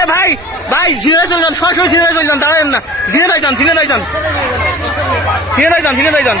এ ভাই ভাই, জিনে চলে যান সরাসরি জিনে চলে যান দাঁড়ান না। জিনে যান জিনে যান। জিনে যান জিনে যান।